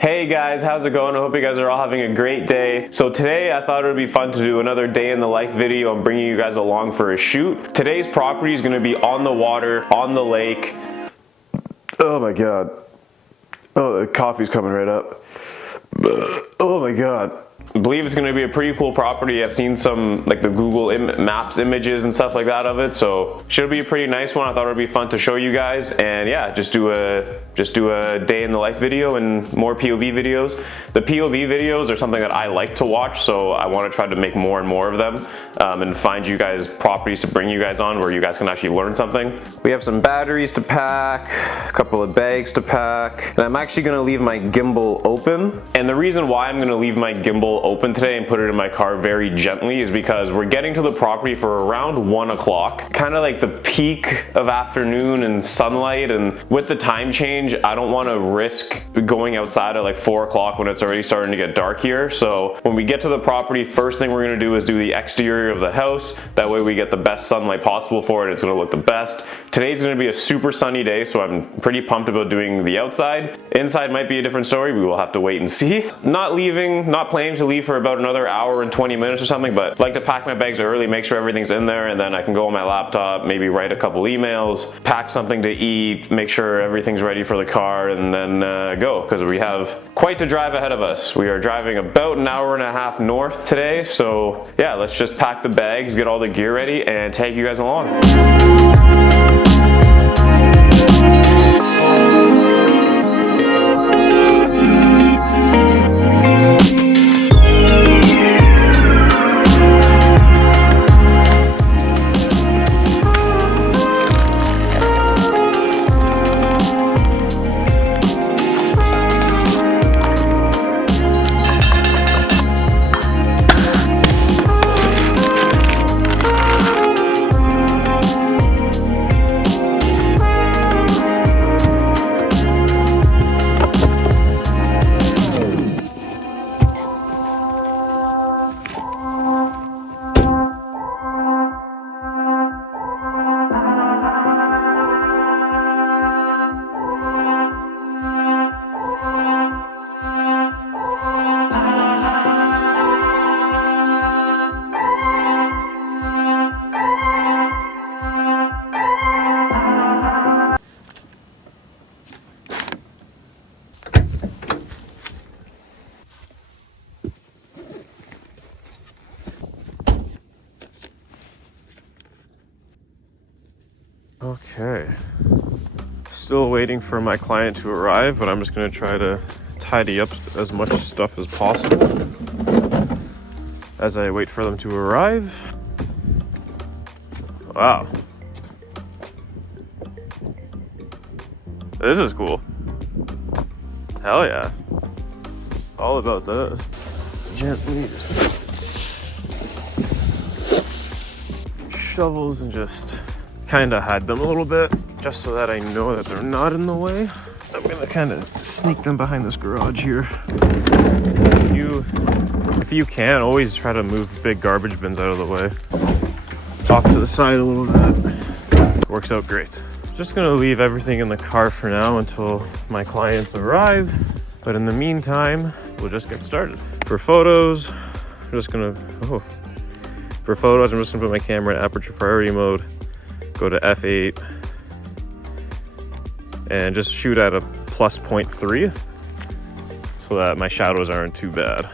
Hey guys, how's it going? I hope you guys are all having a great day. So today I thought it would be fun to do another day in the life video. I'm bringing you guys along for a shoot. Today's property is going to be on the water, on the lake. Oh my god. Oh, the coffee's coming right up. Oh my god. I believe it's going to be a pretty cool property. I've seen some like the Google Maps images and stuff like that of it, so should be a pretty nice one. I thought it would be fun to show you guys, and yeah, just do a day in the life video and more POV videos. The POV videos are something that I like to watch, so I want to try to make more and more of them and find you guys properties to bring you guys on where you guys can actually learn something. We have some batteries to pack, a couple of bags to pack, and I'm actually going to leave my gimbal open. And the reason why I'm going to leave my gimbal open today and put it in my car very gently is because we're getting to the property for around 1 o'clock, kind of like the peak of afternoon and sunlight, and with the time change I don't want to risk going outside at like 4 o'clock when it's already starting to get dark here. So when we get to the property, first thing we're going to do is do the exterior of the house. That way we get the best sunlight possible for it. It's going to look the best. Today's going to be a super sunny day, so I'm pretty pumped about doing the outside. Inside might be a different story. We will have to wait and see. Not planning to leave for about another hour and 20 minutes or something, but I'd like to pack my bags early, make sure everything's in there, and then I can go on my laptop, maybe write a couple emails, pack something to eat, make sure everything's ready for the car, and then go, because we have quite the drive ahead of us. We are driving about an hour and a half north today, so yeah, let's just pack the bags, get all the gear ready, and take you guys along. Okay, still waiting for my client to arrive, but I'm just going to try to tidy up as much stuff as possible as I wait for them to arrive. Wow. This is cool. Hell yeah. All about this. Gently just shovels and just kind of hide them a little bit just so that I know that they're not in the way. I'm gonna kind of sneak them behind this garage here. If you can, always try to move big garbage bins out of the way. Off to the side a little bit. Works out great. Just gonna leave everything in the car for now until my clients arrive. But in the meantime, we'll just get started. For photos, I'm just gonna put my camera in aperture priority mode. Go to f8 and just shoot at a plus 0.3 so that my shadows aren't too bad.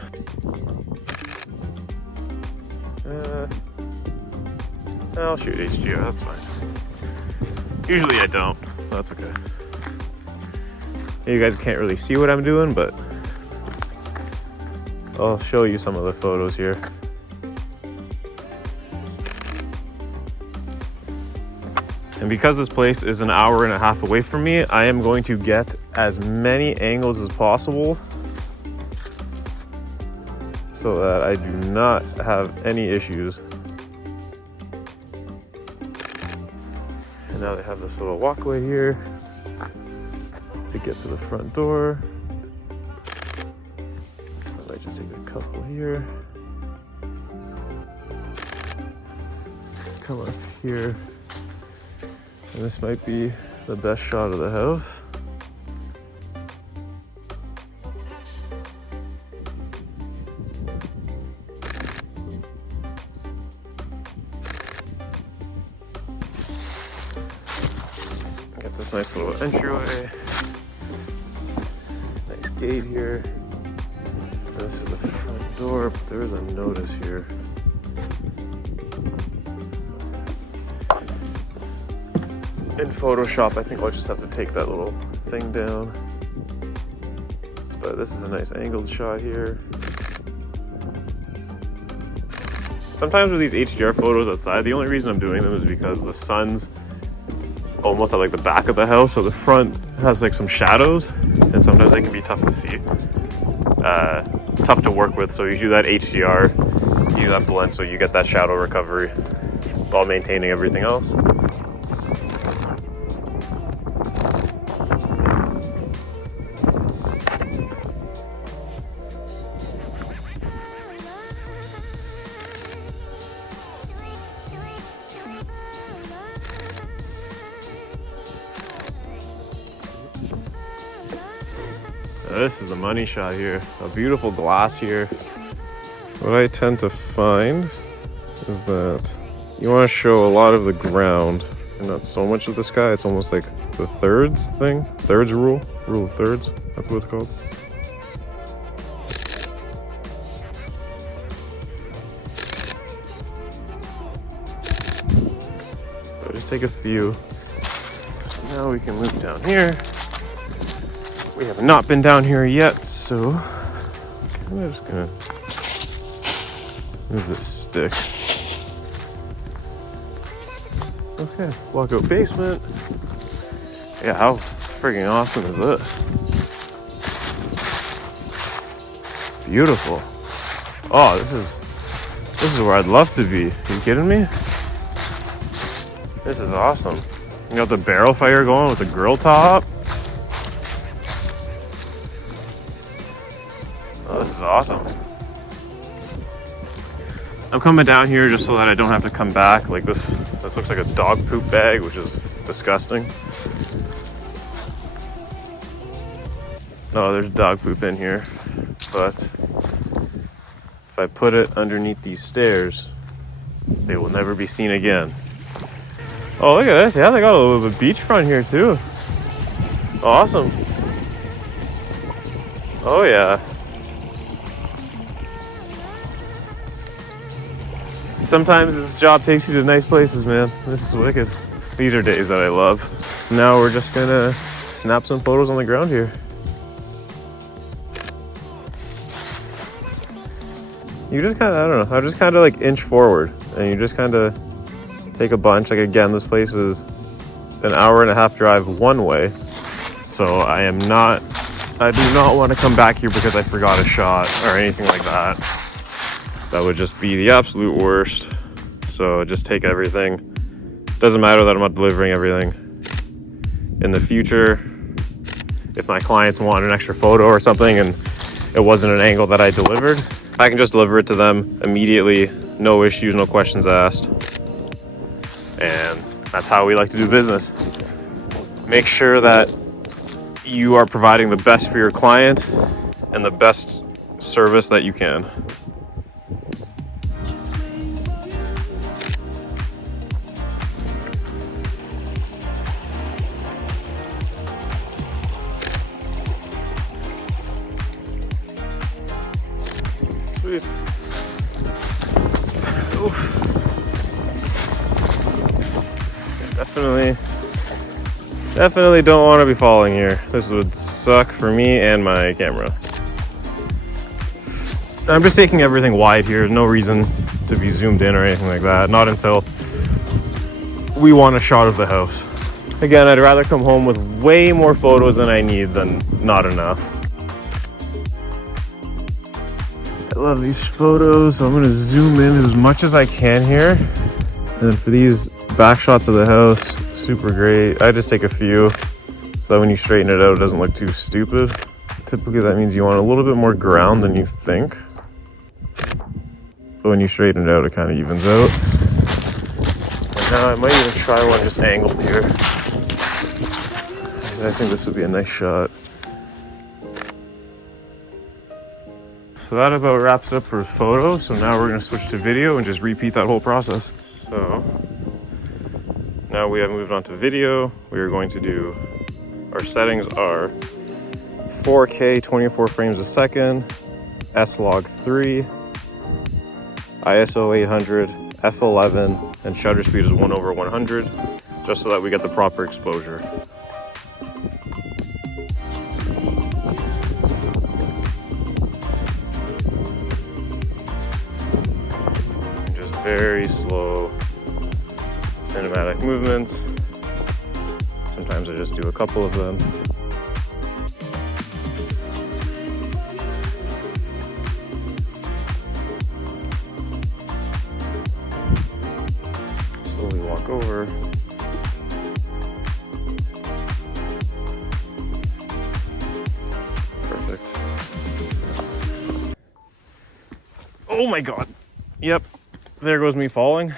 I'll shoot HDR, that's fine. Usually I don't, that's okay. You guys can't really see what I'm doing, but I'll show you some of the photos here. And because this place is an hour and a half away from me, I am going to get as many angles as possible so that I do not have any issues. And now they have this little walkway here to get to the front door. I might just take a couple here. Come up here. And this might be the best shot of the house. this nice little entryway. Nice gate here. And this is the front door, but there is a notice here. In Photoshop, I think I'll just have to take that little thing down. But this is a nice angled shot here. Sometimes with these HDR photos outside, the only reason I'm doing them is because the sun's almost at like the back of the house, so the front has like some shadows, and sometimes they can be tough to see, tough to work with. So you do that HDR, you do that blend, so you get that shadow recovery while maintaining everything else. This is the money shot here. A beautiful glass here. What I tend to find is that you want to show a lot of the ground and not so much of the sky. It's almost like the thirds thing. Thirds rule. Rule of thirds. That's what it's called. So just take a few. Now we can move down here. We have not been down here yet, so I'm just gonna move this stick. Okay, walk out basement. Yeah, how friggin' awesome is this? Beautiful. Oh, this is where I'd love to be. Are you kidding me? This is awesome. You got the barrel fire going with the grill top. Oh, this is awesome. I'm coming down here just so that I don't have to come back. Like this looks like a dog poop bag, which is disgusting. No, there's dog poop in here, but if I put it underneath these stairs, they will never be seen again. Oh, look at this. Yeah, they got a little bit of beachfront here too. Awesome. Oh yeah. Sometimes this job takes you to nice places, man. This is wicked. These are days that I love. Now we're just gonna snap some photos on the ground here. You just kind of, I don't know, I just kind of like inch forward and you just kind of take a bunch. Like again, this place is an hour-and-a-half drive one way. So I do not want to come back here because I forgot a shot or anything like that. That would just be the absolute worst. So just take everything. Doesn't matter that I'm not delivering everything. In the future, if my clients want an extra photo or something and it wasn't an angle that I delivered, I can just deliver it to them immediately. No issues, no questions asked. And that's how we like to do business. Make sure that you are providing the best for your client and the best service that you can. Sweet. Oof. Definitely don't want to be falling here. This would suck for me and my camera. I'm just taking everything wide here. There's no reason to be zoomed in or anything like that. Not until we want a shot of the house. Again, I'd rather come home with way more photos than I need than not enough. I love these photos, so I'm gonna zoom in as much as I can here. And then for these back shots of the house, super great. I just take a few so that when you straighten it out, it doesn't look too stupid. Typically that means you want a little bit more ground than you think. But when you straighten it out, it kind of evens out. And now I might even try one just angled here. I think this would be a nice shot. So that about wraps it up for photo. So now we're gonna switch to video and just repeat that whole process. So Now we have moved on to video. We are going to do, our settings are 4K 24 frames a second, S-Log 3, ISO 800, f11, and shutter speed is 1/100, just so that we get the proper exposure. Just very slow cinematic movements. Sometimes I just do a couple of them. Slowly walk over. Perfect. Oh my God. Yep. There goes me falling.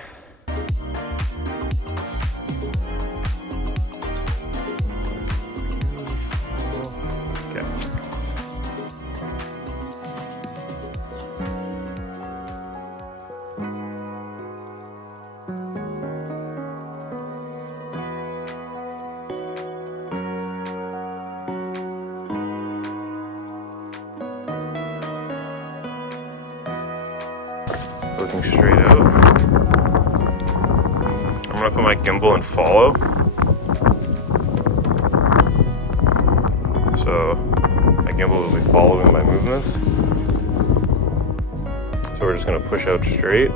Looking straight out. I'm gonna put my gimbal in follow. So my gimbal will be following my movements. So we're just gonna push out straight.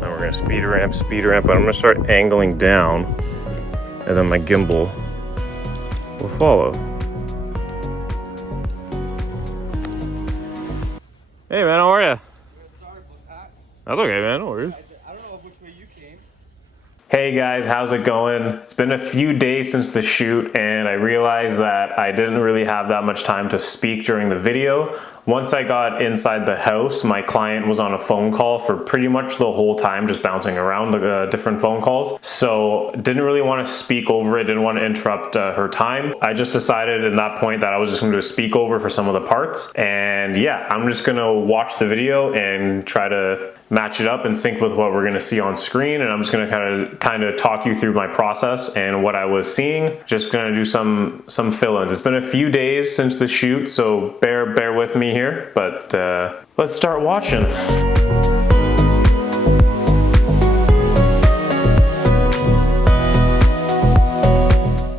Now we're gonna speed ramp, but I'm gonna start angling down, and then my gimbal will follow. Hey man, how are you? That's okay, man, no worries. I don't know which way you came. Hey guys, how's it going? It's been a few days since the shoot and I realized that I didn't really have that much time to speak during the video. Once I got inside the house, my client was on a phone call for pretty much the whole time, just bouncing around the different phone calls. So didn't really want to speak over it, didn't want to interrupt her time. I just decided at that point that I was just going to do a speak over for some of the parts. And yeah, I'm just going to watch the video and try to match it up and sync with what we're going to see on screen. And I'm just going to kind of talk you through my process and what I was seeing. Just going to do some fill-ins. It's been a few days since the shoot, so bear with me here, but let's start watching.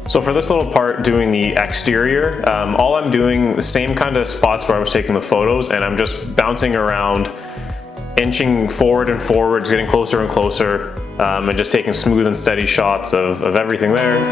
So for this little part doing the exterior, all I'm doing, the same kind of spots where I was taking the photos, and I'm just bouncing around, inching forward and forwards, getting closer and closer, and just taking smooth and steady shots of everything there.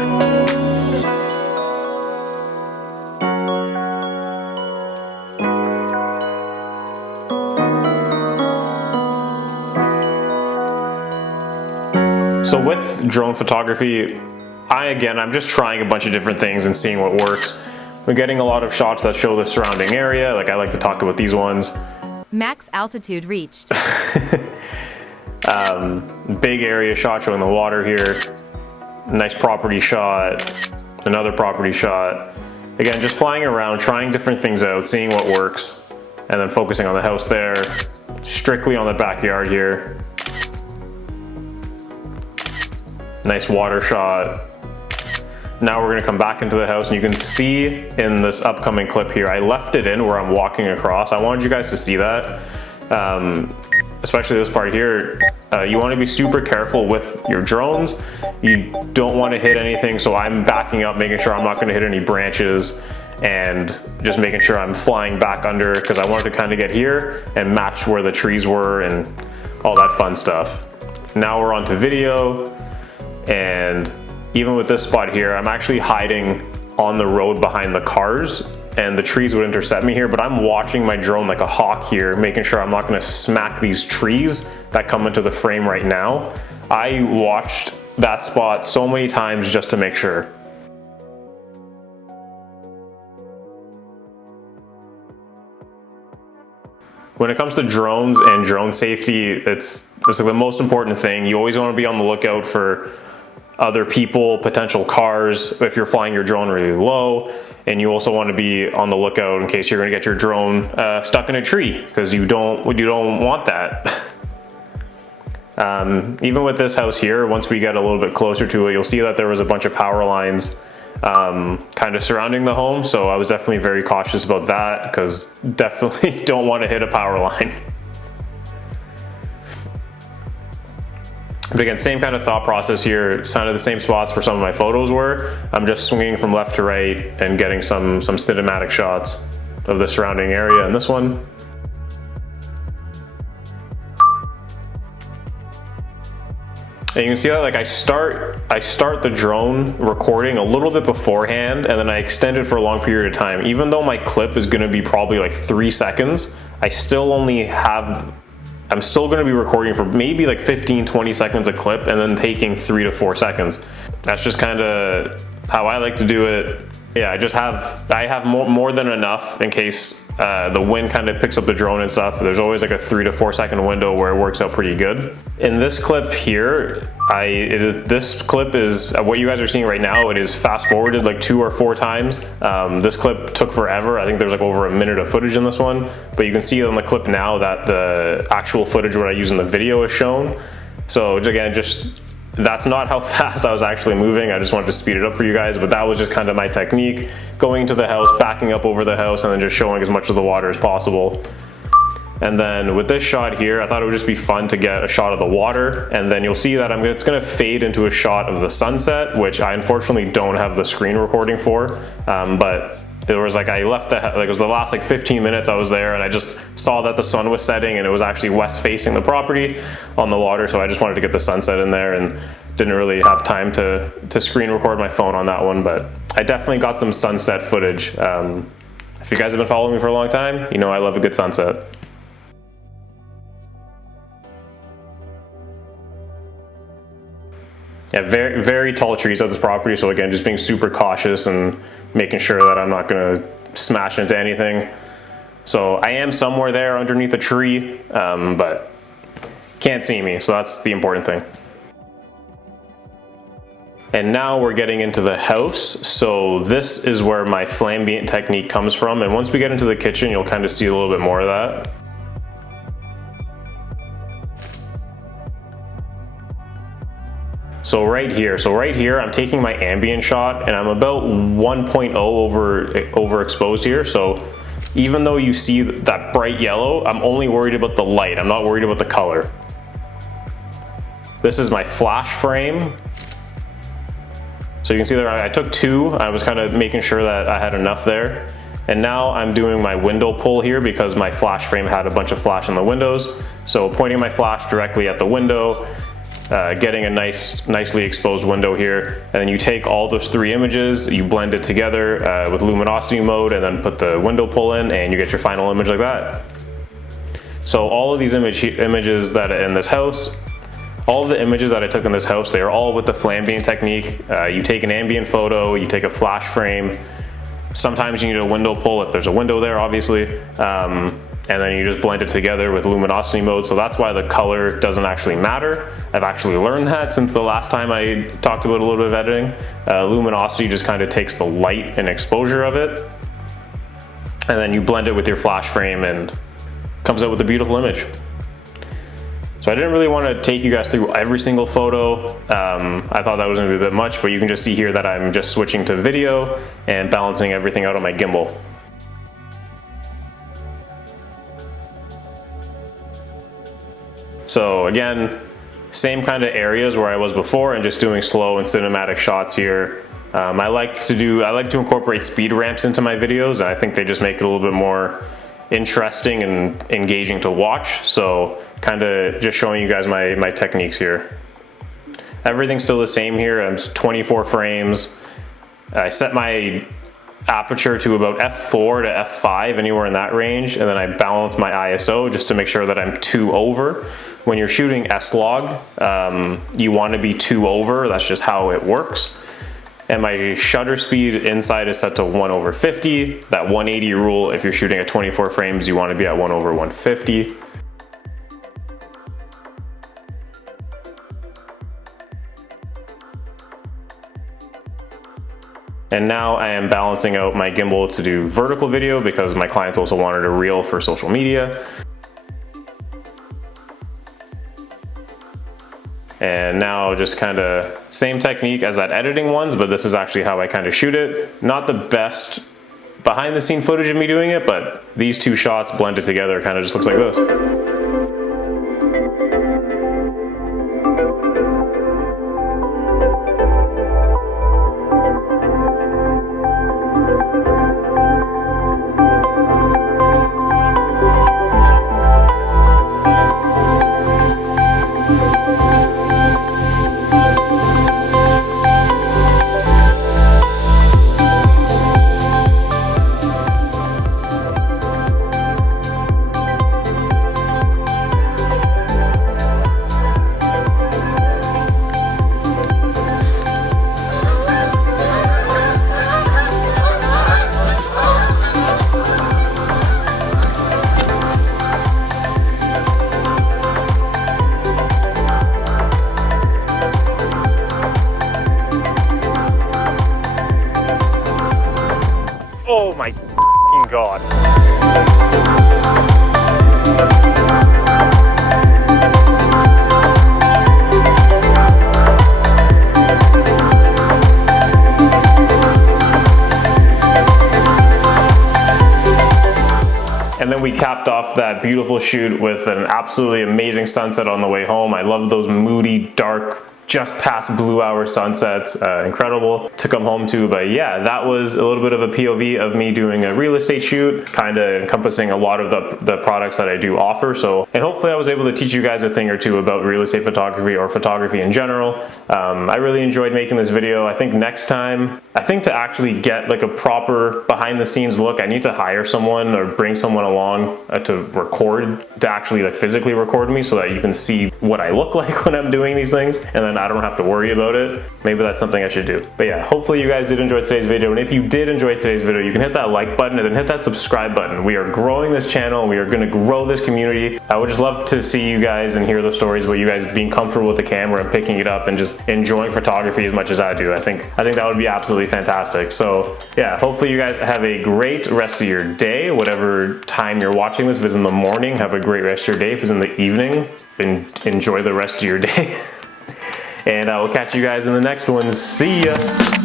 So with drone photography, I'm just trying a bunch of different things and seeing what works. We're getting a lot of shots that show the surrounding area, like I like to talk about these ones. Max altitude reached. Big area shot showing the water here. Nice property shot, another property shot. Again, just flying around, trying different things out, seeing what works, and then focusing on the house there, strictly on the backyard here. Nice water shot. Now we're gonna come back into the house, and you can see in this upcoming clip here, I left it in where I'm walking across. I wanted you guys to see that, especially this part here. You wanna be super careful with your drones. You don't wanna hit anything, so I'm backing up, making sure I'm not gonna hit any branches, and just making sure I'm flying back under, because I wanted to kind of get here and match where the trees were and all that fun stuff. Now we're on to video. And even with this spot here, I'm actually hiding on the road behind the cars, and the trees would intercept me here, but I'm watching my drone like a hawk here, making sure I'm not gonna smack these trees that come into the frame right now. I watched that spot so many times just to make sure. When it comes to drones and drone safety, it's like the most important thing. You always want to be on the lookout for other people, potential cars, if you're flying your drone really low, and you also want to be on the lookout in case you're going to get your drone stuck in a tree, because you don't want that. Even with this house here, once we get a little bit closer to it, you'll see that there was a bunch of power lines kind of surrounding the home. So I was definitely very cautious about that, because definitely don't want to hit a power line. But again, same kind of thought process here, kind of the same spots where some of my photos were. I'm just swinging from left to right and getting some cinematic shots of the surrounding area in this one. And you can see that like I start the drone recording a little bit beforehand, and then I extend it for a long period of time. Even though my clip is gonna be probably like 3 seconds, I'm still gonna be recording for maybe like 15-20 seconds a clip, and then taking 3 to 4 seconds. That's just kind of how I like to do it. Yeah, I have more than enough in case the wind kind of picks up the drone and stuff. There's always like a 3 to 4 second window where it works out pretty good. In this clip here, this clip is what you guys are seeing right now. It is fast forwarded like 2 or 4 times. This clip took forever. I think there's like over a minute of footage in this one, but you can see on the clip now that the actual footage what I use in the video is shown. So again, that's not how fast I was actually moving. I just wanted to speed it up for you guys, but that was just kind of my technique. Going into the house, backing up over the house, and then just showing as much of the water as possible. And then with this shot here, I thought it would just be fun to get a shot of the water, and then you'll see that it's gonna fade into a shot of the sunset, which I unfortunately don't have the screen recording for, but it was like I left it was the last like 15 minutes I was there, and I just saw that the sun was setting, and it was actually west facing the property on the water, so I just wanted to get the sunset in there and didn't really have time to screen record my phone on that one, but I definitely got some sunset footage. If you guys have been following me for a long time, you know I love a good sunset. Yeah, very, very tall trees at this property, so again, just being super cautious and making sure that I'm not gonna smash into anything. So I am somewhere there underneath a tree, but can't see me, so that's the important thing. And now we're getting into the house. So this is where my flambient technique comes from, and once we get into the kitchen, you'll kind of see a little bit more of that. So right here, I'm taking my ambient shot, and I'm about 1.0 overexposed here. So even though you see that bright yellow, I'm only worried about the light. I'm not worried about the color. This is my flash frame. So you can see that I took 2. I was kind of making sure that I had enough there. And now I'm doing my window pull here because my flash frame had a bunch of flash in the windows. So pointing my flash directly at the window, getting a nicely exposed window here, and then you take all those 3 images, you blend it together with luminosity mode, and then put the window pull in, and you get your final image like that. So all of these images that are in this house, all of the images that I took in this house, they are all with the flambient technique. You take an ambient photo, you take a flash frame, sometimes you need a window pull if there's a window there, obviously, and then you just blend it together with luminosity mode. So that's why the color doesn't actually matter. I've actually learned that since the last time I talked about a little bit of editing. Luminosity just kind of takes the light and exposure of it, and then you blend it with your flash frame and comes out with a beautiful image. So I didn't really want to take you guys through every single photo. I thought that was going to be a bit much, but you can just see here that I'm just switching to video and balancing everything out on my gimbal. So again, same kind of areas where I was before, and just doing slow and cinematic shots here. I like to incorporate speed ramps into my videos, and I think they just make it a little bit more interesting and engaging to watch. So kind of just showing you guys my techniques here. Everything's still the same here. I'm 24 frames. I set my aperture to about f4 to f5, anywhere in that range, and then I balance my ISO just to make sure that I'm 2 over. When you're shooting S-Log, you want to be 2 over. That's just how it works. And my shutter speed inside is set to 1/50. That 180 rule, if you're shooting at 24 frames, you want to be at 1/150. And now I am balancing out my gimbal to do vertical video because my clients also wanted a reel for social media. And now just kind of same technique as that editing ones, but this is actually how I kind of shoot it. Not the best behind the scene footage of me doing it, but these two shots blended together kind of just looks like this. Oh my God. And then we capped off that beautiful shoot with an absolutely amazing sunset on the way home. I love those moody, dark, just past blue hour sunsets. Incredible to come home to. But yeah, that was a little bit of a POV of me doing a real estate shoot, kind of encompassing a lot of the products that I do offer. So, and hopefully I was able to teach you guys a thing or two about real estate photography or photography in general. I really enjoyed making this video. I think next time, I think to actually get like a proper behind the scenes look, I need to hire someone or bring someone along to record, to actually like physically record me so that you can see what I look like when I'm doing these things. And then I don't have to worry about it. Maybe that's something I should do. But yeah, hopefully you guys did enjoy today's video. And if you did enjoy today's video, you can hit that like button and then hit that subscribe button. We are growing this channel. We are going to grow this community. I would just love to see you guys and hear the stories about you guys being comfortable with the camera and picking it up and just enjoying photography as much as I do. I think that would be absolutely fantastic. So yeah, hopefully you guys have a great rest of your day. Whatever time you're watching this, if it's in the morning, have a great rest of your day. If it's in the evening, enjoy the rest of your day. And I will catch you guys in the next one. See ya!